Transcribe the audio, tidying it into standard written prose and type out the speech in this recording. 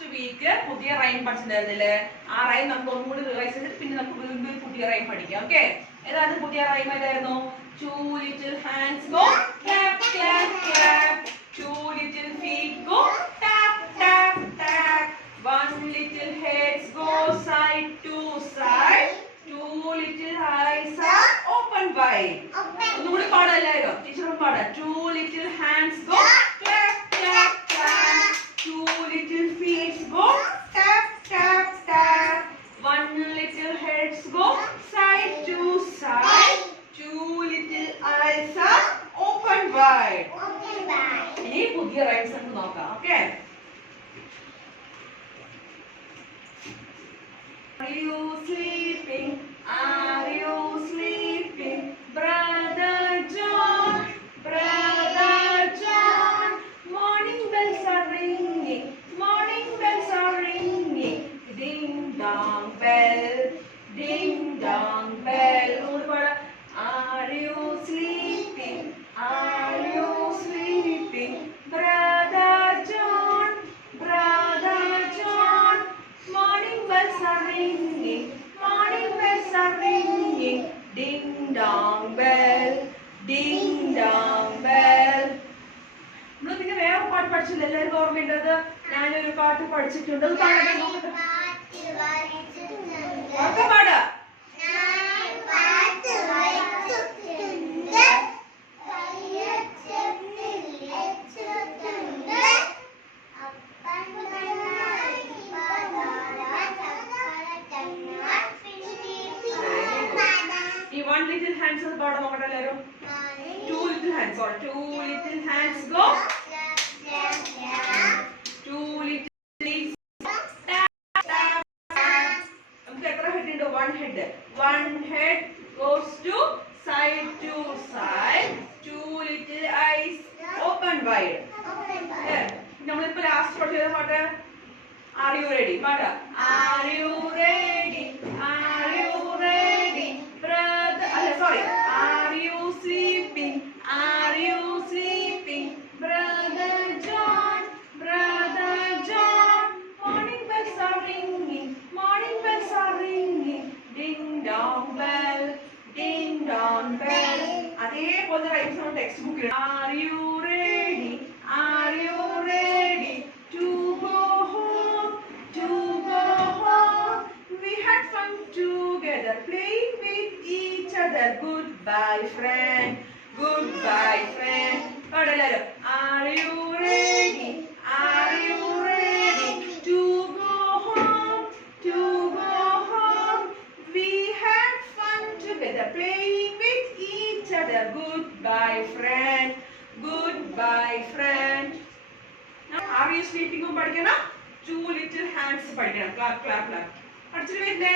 Last week പുതിയ rhyme പഠിച്ചിട്ടുണ്ടായിരുന്നില്ലേ? ആ rhyme നമുക്ക് ഒന്നുകൂടി റിവൈസ് ചെയ്തിട്ട് പിന്നെ നമുക്ക് വീണ്ടും പുതിയ റൈം പഠിക്കാം. ഓക്കെ, ഏതാണ് പുതിയ റൈം? ഏതായിരുന്നു? Two little hands go clap clap clap, two little feet go tap tap tap, one little heads go side to side, two little eyes are open wide. ഒന്നുകൂടി പാടാം എല്ലാവരും. ടീച്ചറും പാടാം. Two little hands go clap clap clap, two little feet go tap tap tap, one little heads go side to side, two little eyes are open wide. ഇനി പുതിയ rhymes നമുക്ക് നോക്കാം. Okay, Are you sleeping? Are you sleeping? Brother John, Brother John. Morning bells are ringing, morning bells are ringing. Ding dong bell, ding dong bell. Are you sleeping? Are you sleeping? Brother John, Brother John. Morning bells are ringing, morning bells are ringing. Ding dong bell, ding dong bell. നമ്മൾ പിന്നെ വേറെ പാട്ട് പഠിച്ചില്ല, എല്ലാവർക്കും ഓർമ്മയുണ്ടത്? ഞാനൊരു പാട്ട് പഠിച്ചിട്ടുണ്ട്. അത് പാടാൻ നോക്കട്ടെ. പാടാ one little hands on bottom of the two little hands, or two little hands go, two little legs tap tap tap. നമുക്ക് എത്ര ഹെഡ് ഉണ്ട്? one head. One head goes to side to side, two little eyes open wide. നമ്മളിപ്പോ last പഠിച്ച പാട്ട് Are you ready? പാടാ. Are you ready? Are you ready? Brother, sorry. Are you sleeping? Are you sleeping? Brother John, Brother John. Morning bells are ringing, morning bells are ringing. Ding dong bell, ding dong bell. അതേപോലെ rhymes നമ്മുടെ text ബുക്കിൽ. Are you ready? Are you ready to go home? To go home. We had fun together, playing with each other. Goodbye, friend. Goodbye, friend. പാടല്ലോ. Are you ready? Are you ready to go home? To go home. We had fun together, playing with each other. Goodbye, friend. Goodbye, friend. Now, are you sleeping? പഠിക്കണം. Two little hands പഠിക്കണം. Clap, clap, clap. പഠിച്ചിട്ട് വരുന്നേ.